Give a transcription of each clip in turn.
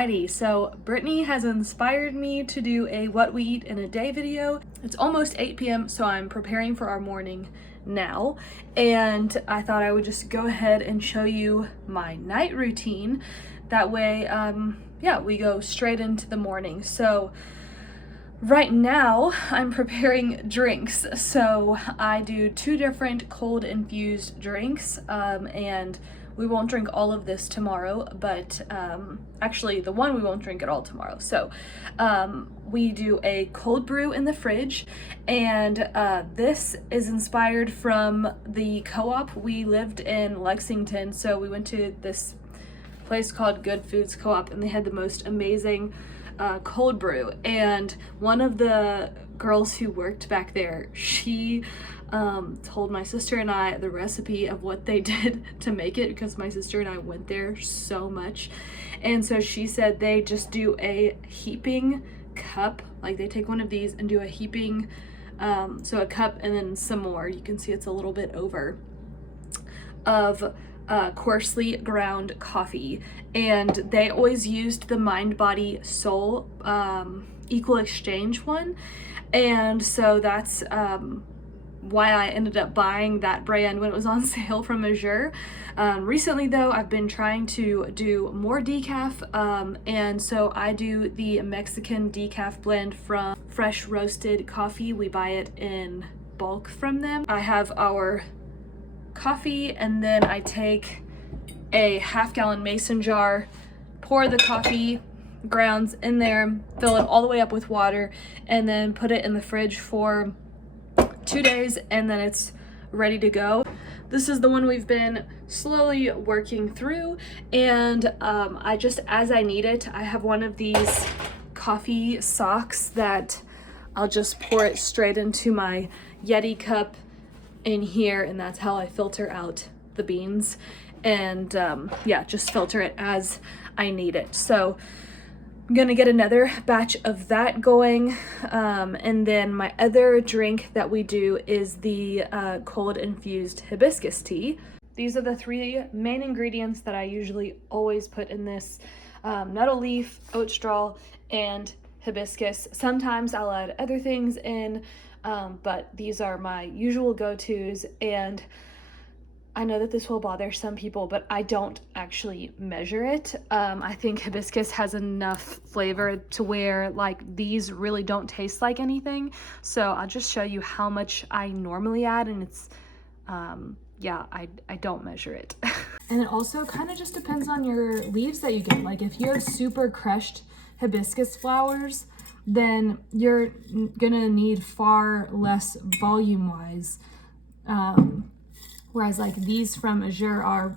Alrighty, so Brittany has inspired me to do a what we eat in a day video. It's almost 8 p.m. so I'm preparing for our morning now, and I thought I would just go ahead and show you my night routine. That way, yeah, we go straight into the morning. So right now I'm preparing drinks. So I do 2 different cold infused drinks, and we won't drink all of this tomorrow, but actually the one we won't drink at all tomorrow. So we do a cold brew in the fridge, and this is inspired from the co-op. We lived in Lexington, so we went to this place called Good Foods Co-op, and they had the most amazing cold brew. And one of the girls who worked back there, she told my sister and I the recipe of what they did to make it, because my sister and I went there so much. And so she said they just do a heaping cup, like they take one of these and do a heaping, so a cup and then some more, you can see it's a little bit over, of coarsely ground coffee. And they always used the Mind Body Soul Equal Exchange one, and so that's why I ended up buying that brand when it was on sale from iHERB. Recently though, I've been trying to do more decaf, and so I do the Mexican decaf blend from Fresh Roasted Coffee. We buy it in bulk from them. I have our coffee, and then I take a half-gallon mason jar, pour the coffee grounds in there, fill it all the way up with water, and then put it in the fridge for 2 days, and then it's ready to go. This is the one we've been slowly working through, and I just, as I need it, I have one of these coffee socks that I'll just pour it straight into my Yeti cup in here, and that's how I filter out the beans. And yeah, just filter it as I need it. So I'm gonna get another batch of that going, and then my other drink that we do is the cold infused hibiscus tea. These are the 3 main ingredients that I usually always put in this: nettle leaf, oat straw, and hibiscus. Sometimes I'll add other things in, but these are my usual go-tos. And I know that this will bother some people, but I don't actually measure it. I think hibiscus has enough flavor to where like these really don't taste like anything. So I'll just show you how much I normally add, and it's, yeah, I don't measure it. And it also kind of just depends on your leaves that you get. Like if you have super crushed hibiscus flowers, then you're gonna need far less volume-wise. Whereas like these from iHERB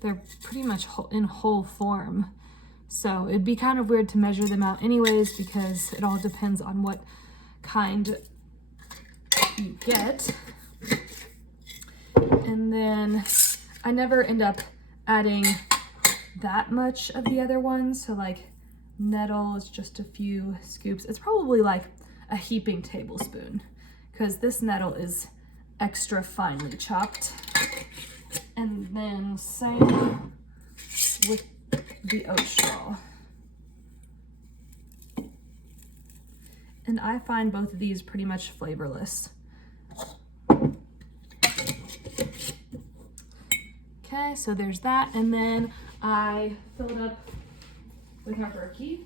they're pretty much in whole form. So it'd be kind of weird to measure them out anyways, because it all depends on what kind you get. And then I never end up adding that much of the other ones. So like nettle is just a few scoops. It's probably like a heaping tablespoon, because this nettle is extra finely chopped. And then same with the oat straw. And I find both of these pretty much flavorless. Okay, so there's that. And then I fill it up with our Energi.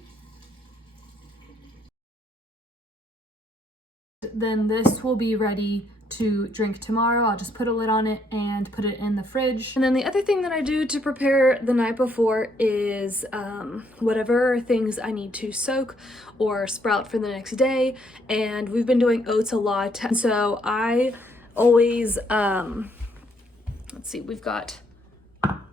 Then this will be ready to drink tomorrow. I'll just put a lid on it and put it in the fridge. And then the other thing that I do to prepare the night before is whatever things I need to soak or sprout for the next day. And we've been doing oats a lot. And so I always, let's see, we've got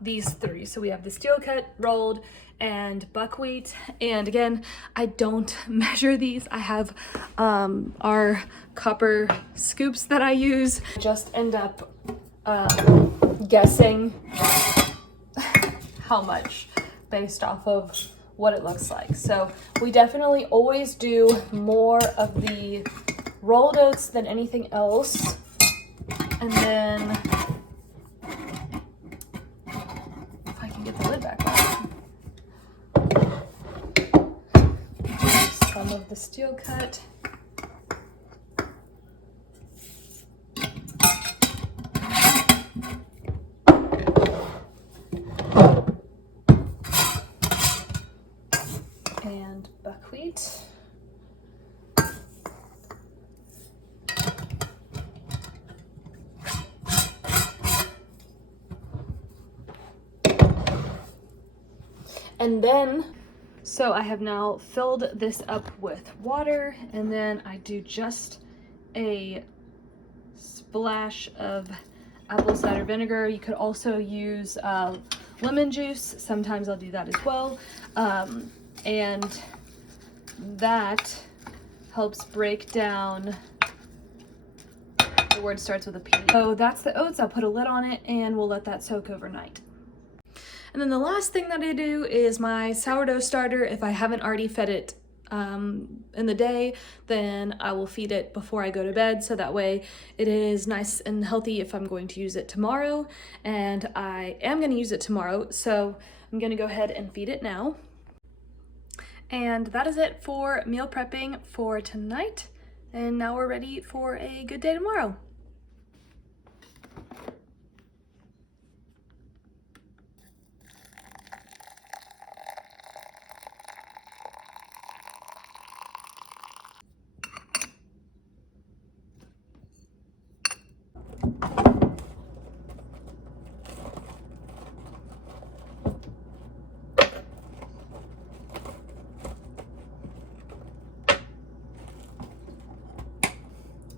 these 3. So we have the steel cut, rolled, and buckwheat. And again, I don't measure these. I have our copper scoops that I use. I just end up guessing how much based off of what it looks like. So we definitely always do more of the rolled oats than anything else. And then if I can get the lid back on. of the steel cut. And buckwheat. And then, so I have now filled this up with water, and then I do just a splash of apple cider vinegar. You could also use lemon juice. Sometimes I'll do that as well. And that helps break down, the word starts with a P. So that's the oats. I'll put a lid on it and we'll let that soak overnight. And then the last thing that I do is my sourdough starter. If I haven't already fed it in the day, then I will feed it before I go to bed, so that way it is nice and healthy if I'm going to use it tomorrow. And I am going to use it tomorrow, so I'm going to go ahead and feed it now. And that is it for meal prepping for tonight. And now we're ready for a good day tomorrow.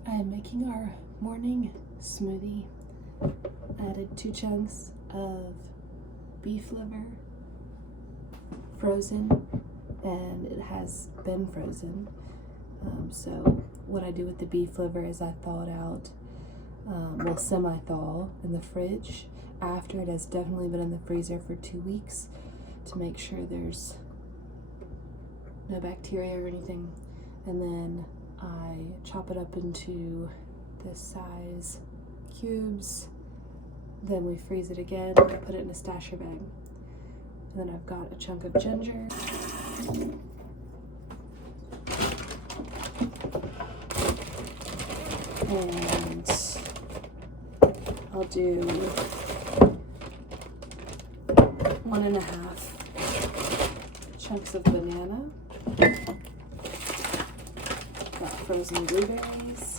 I am making our morning smoothie. I added 2 chunks of beef liver, frozen, and it has been frozen. So what I do with the beef liver is I thaw it out, well, semi-thaw in the fridge after it has definitely been in the freezer for 2 weeks to make sure there's no bacteria or anything. And then I chop it up into this size cubes, then we freeze it again and put it in a stasher bag. And then I've got a chunk of ginger, and I'll do 1.5 chunks of banana. Got frozen blueberries.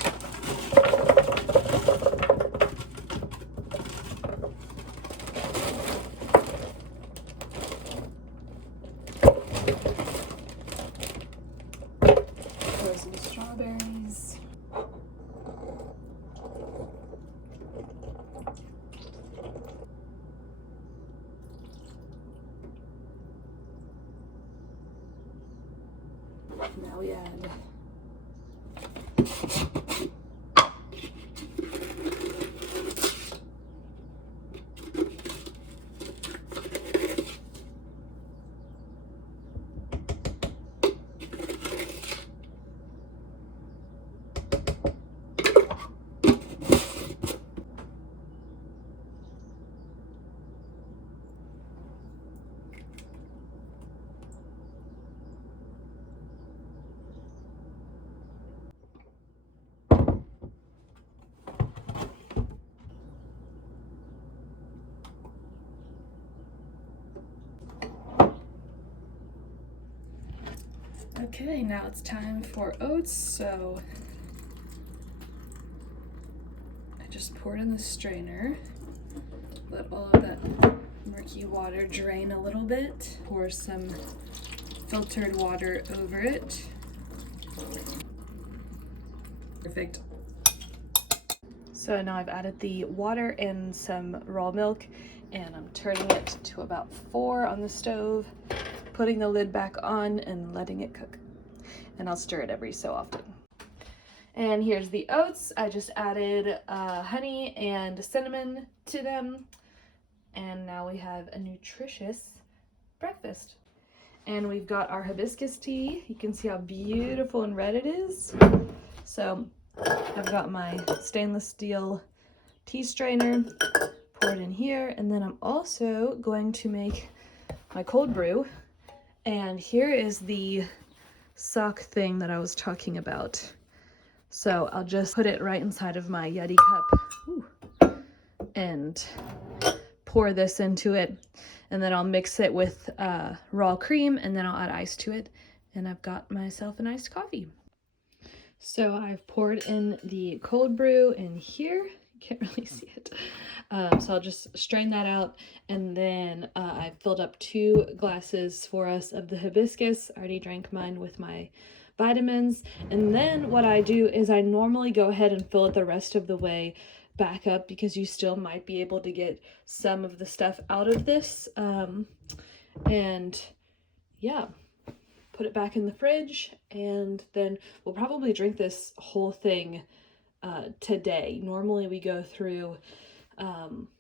Frozen strawberries. Now we add Okay, now it's time for oats, so I just poured in the strainer, let all of that murky water drain a little bit, pour some filtered water over it. Perfect. So now I've added the water and some raw milk, and I'm turning it to about 4 on the stove, putting the lid back on and letting it cook. And I'll stir it every so often. And here's the oats. I just added honey and cinnamon to them. And now we have a nutritious breakfast. And we've got our hibiscus tea. You can see how beautiful and red it is. So I've got my stainless steel tea strainer, pour it in here, and then I'm also going to make my cold brew. And here is the sock thing that I was talking about. So I'll just put it right inside of my Yeti cup and pour this into it. And then I'll mix it with raw cream, and then I'll add ice to it. And I've got myself an iced coffee. So I've poured in the cold brew in here. You can't really see it. So I'll just strain that out. And then I filled up 2 glasses for us of the hibiscus. I already drank mine with my vitamins. And then what I do is I normally go ahead and fill it the rest of the way back up, because you still might be able to get some of the stuff out of this. And yeah, put it back in the fridge, and then we'll probably drink this whole thing today. Normally we go through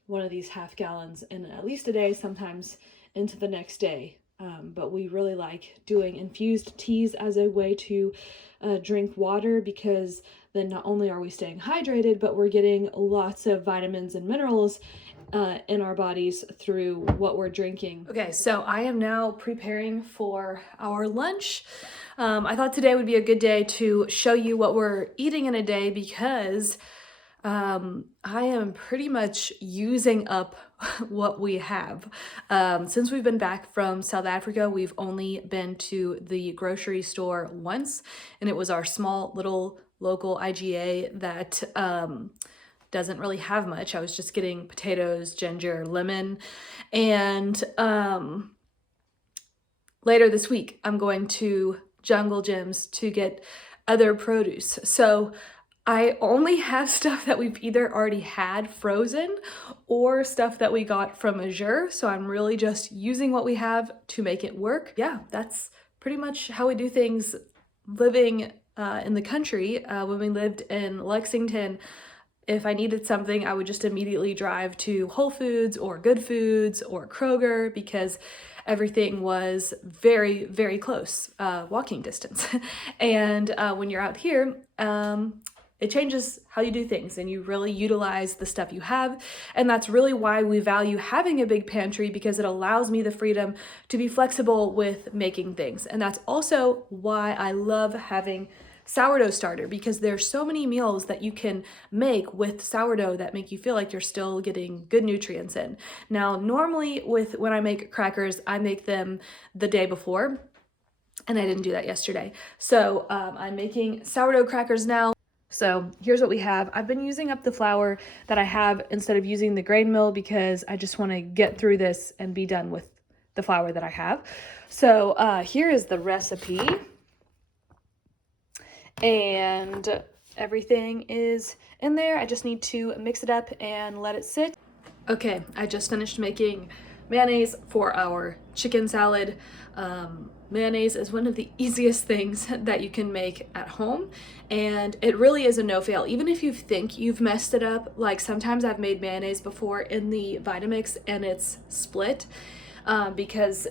one of these half gallons in at least a day, sometimes into the next day. But we really like doing infused teas as a way to drink water, because then not only are we staying hydrated, but we're getting lots of vitamins and minerals in our bodies through what we're drinking. Okay, so I am now preparing for our lunch. I thought today would be a good day to show you what we're eating in a day, because I am pretty much using up what we have. Since we've been back from South Africa, we've only been to the grocery store once, and it was our small little local IGA that doesn't really have much. I was just getting potatoes, ginger, lemon, and later this week I'm going to Jungle Gyms to get other produce. So I only have stuff that we've either already had frozen or stuff that we got from iHERB. So I'm really just using what we have to make it work. Yeah, that's pretty much how we do things living in the country. When we lived in Lexington, if I needed something, I would just immediately drive to Whole Foods or Good Foods or Kroger, because everything was very, very close, walking distance. And when you're out here, it changes how you do things, and you really utilize the stuff you have. And that's really why we value having a big pantry, because it allows me the freedom to be flexible with making things. And that's also why I love having sourdough starter, because there's so many meals that you can make with sourdough that make you feel like you're still getting good nutrients in. Now, normally when I make crackers, I make them the day before, and I didn't do that yesterday. So I'm making sourdough crackers now. So here's what we have. I've been using up the flour that I have instead of using the grain mill, because I just want to get through this and be done with the flour that I have. So here is the recipe. And everything is in there. I just need to mix it up and let it sit. Okay, I just finished making mayonnaise for our chicken salad. Mayonnaise is one of the easiest things that you can make at home, and it really is a no-fail. Even if you think you've messed it up, like sometimes I've made mayonnaise before in the VITAMIX and it's split because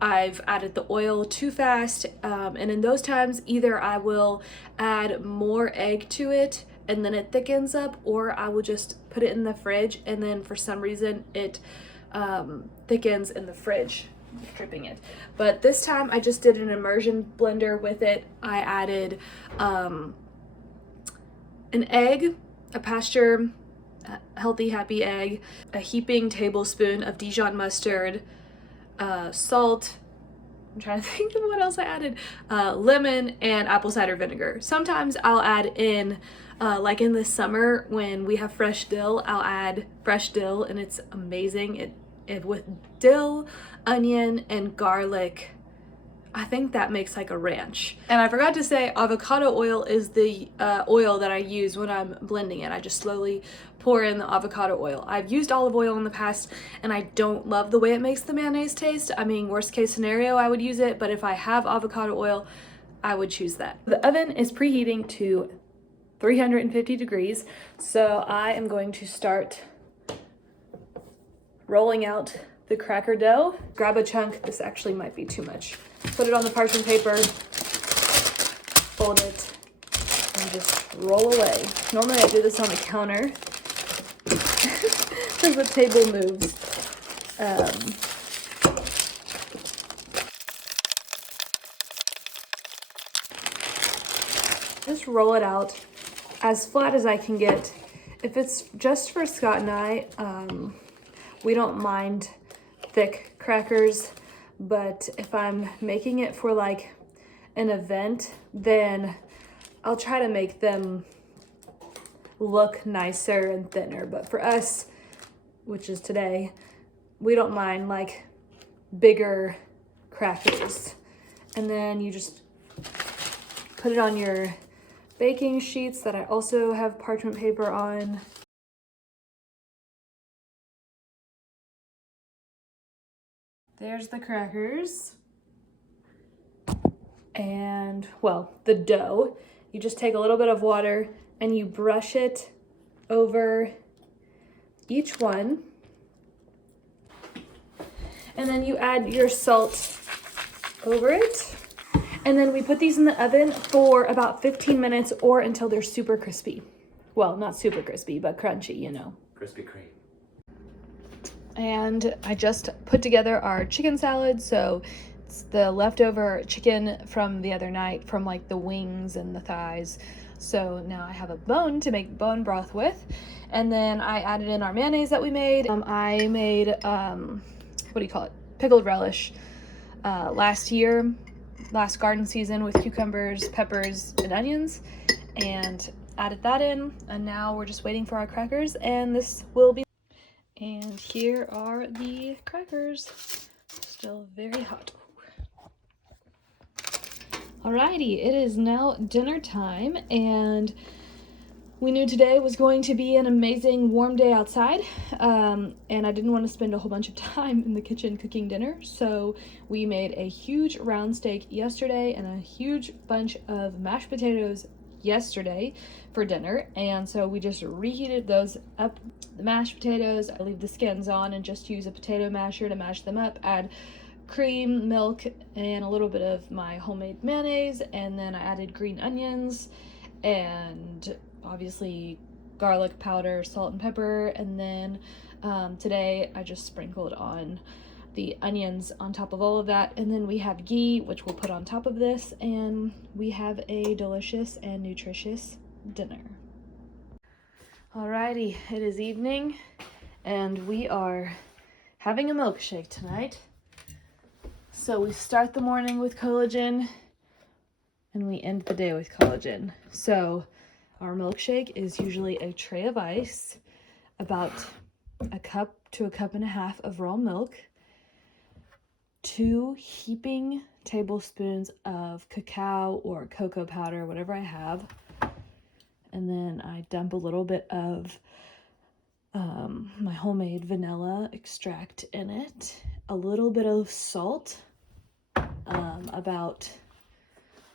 I've added the oil too fast, and in those times either I will add more egg to it and then it thickens up, or I will just put it in the fridge and then for some reason it thickens in the fridge, dripping it. But this time I just did an immersion blender with it. I added an egg, a pasture healthy happy egg, a heaping tablespoon of Dijon mustard, salt, I'm trying to think of what else I added, lemon, and apple cider vinegar. Sometimes I'll add in, like in the summer when we have fresh dill, I'll add fresh dill and it's amazing. It with dill, onion, and garlic, I think that makes like a ranch. And I forgot to say, avocado oil is the oil that I use when I'm blending it. I just slowly pour in the avocado oil. I've used olive oil in the past and I don't love the way it makes the mayonnaise taste. I mean, worst case scenario, I would use it, but if I have avocado oil, I would choose that. The oven is preheating to 350 degrees, so I am going to start rolling out the cracker dough. Grab a chunk, this actually might be too much. Put it on the parchment paper, fold it, and just roll away. Normally I do this on the counter because the table moves. Just roll it out as flat as I can get. If it's just for Scott and I, we don't mind thick crackers, but if I'm making it for like an event, then I'll try to make them look nicer and thinner. But for us, which is today, we don't mind like bigger crackers. And then you just put it on your baking sheets that I also have parchment paper on. There's the crackers. And, well, the dough. You just take a little bit of water and you brush it over each one. And then you add your salt over it. And then we put these in the oven for about 15 minutes or until they're super crispy. Well, not super crispy, but crunchy, you know. Krispy Kreme. And I just put together our chicken salad. So it's the leftover chicken from the other night from like the wings and the thighs. So now I have a bone to make bone broth with. And then I added in our mayonnaise that we made. I made, what do you call it? Pickled relish last garden season with cucumbers, peppers, and onions, and added that in. And now we're just waiting for our crackers, and this will be. And here are the crackers, still very hot. Alrighty, it is now dinner time, and we knew today was going to be an amazing warm day outside, and I didn't want to spend a whole bunch of time in the kitchen cooking dinner, so we made a huge round steak yesterday and a huge bunch of mashed potatoes yesterday for dinner, and so we just reheated those up. The mashed potatoes, I leave the skins on and just use a potato masher to mash them up, add cream, milk, and a little bit of my homemade mayonnaise, and then I added green onions and obviously garlic powder, salt and pepper, and then today I just sprinkled on the onions on top of all of that, and then we have ghee, which we'll put on top of this, and we have a delicious and nutritious dinner. Alrighty, it is evening, and we are having a milkshake tonight. So we start the morning with collagen, and we end the day with collagen. So our milkshake is usually a tray of ice, about a cup to a cup and a half of raw milk, 2 heaping tablespoons of cacao or cocoa powder, whatever I have, and then I dump a little bit of my homemade vanilla extract in it, a little bit of salt,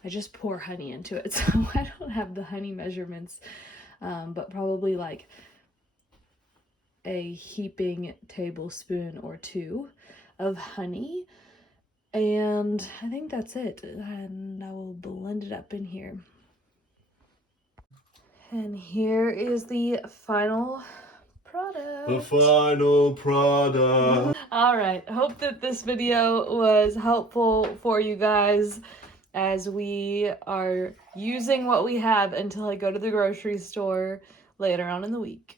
I just pour honey into it, so I don't have the honey measurements, but probably like a heaping tablespoon or 2 of honey, and I think that's it, and I will blend it up in here. And here is the final product. The final product. All right, hope that this video was helpful for you guys as we are using what we have until I go to the grocery store later on in the week.